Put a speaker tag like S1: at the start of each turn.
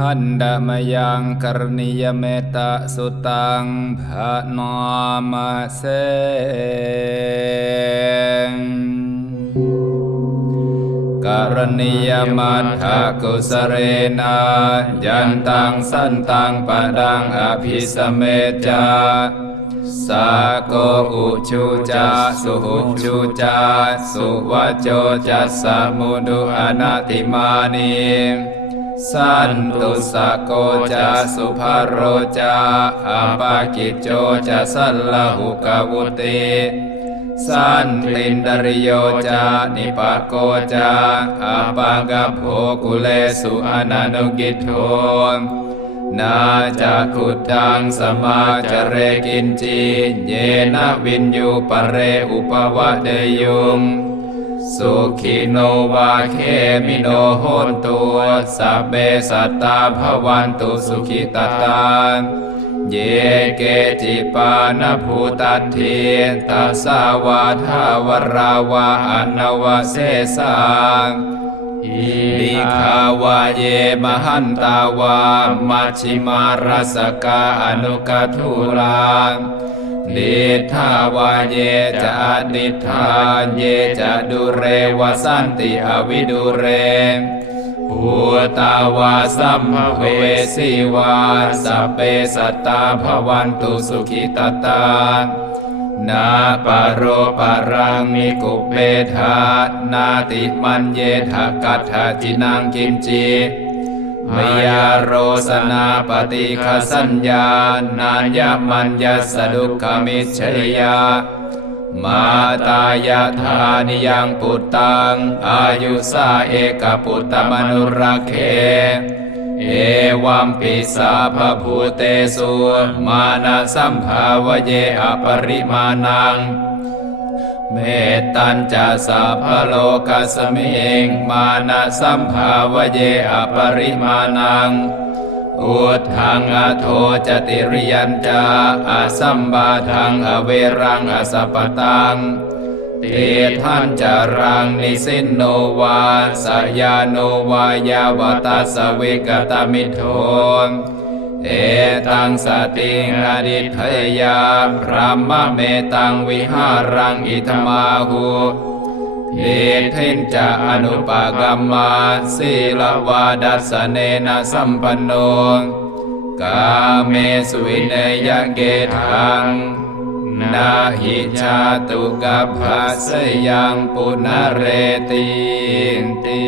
S1: หันดามยังกรณียเมตสุตังภะนอมเสงกรณียมัทธกุสเรนายันตังสันตังปะดังอภิสเมจาสาโกอุชูจาสุหุชูจาสุวัจโจจัสสมุดุอนาติมานี สันตุสะโกจาสุภโรจาอาปากิจโจจะสัลลหุกวุติสันตินดริโยจานิปะโกจาอาปังกัโภกุเลสุอนันุกิโทนาจะขุดังสมาจเรกินจีเยนะวินยูปะเรอุปวะเดยุง สุขิโนวาเคมิโนโหนตุสัพเบสัตตาภวันตุสุขิตตาเยเกจิปานภูตัตทีตัสาวาทาวราวาอนวเสสาลิขาวาเยมหันตาวามัชิมารัสกาอนุกทุลา ลิทาวาเยจะอดิทานเยจะดุเรวสันติอวิดุเรภูตาวาสัมภเวสีวาสเปสัตตาภวันตุสุขิตตานาปโรปรังมิกุเปธานาติมันเยทะกัตถจินังกิมจิ มยาโรสนาปฏิคสัญญานานยมัญญสดุขมิชยามาตายาธานิยังปุตตังอายุสาเอกปุตตมนุรักเขเอวัมปิสาภภูเตสุมานะสัมภาวเยอปริมาณัง เมตตัญจะสัพพโลกัสมิงมานะสัมภาวเยอปริมาณัง อุทังอโทจติริยัญจาอาสัมบาทังอเวรังอสัปตังเตท่านจารังนิสินโนวาสยาโนวายาวตัสเวกตามิโท เอตังสติงอดิทยาพระมเมตังวิหารังอิธมาหุเอทินจะอนุปกรรมาศีลวาดัสเนนะสัมปันโนกาเมสุวินยเกทังนาหิชาตุกัปภะสยังปุณเรติติ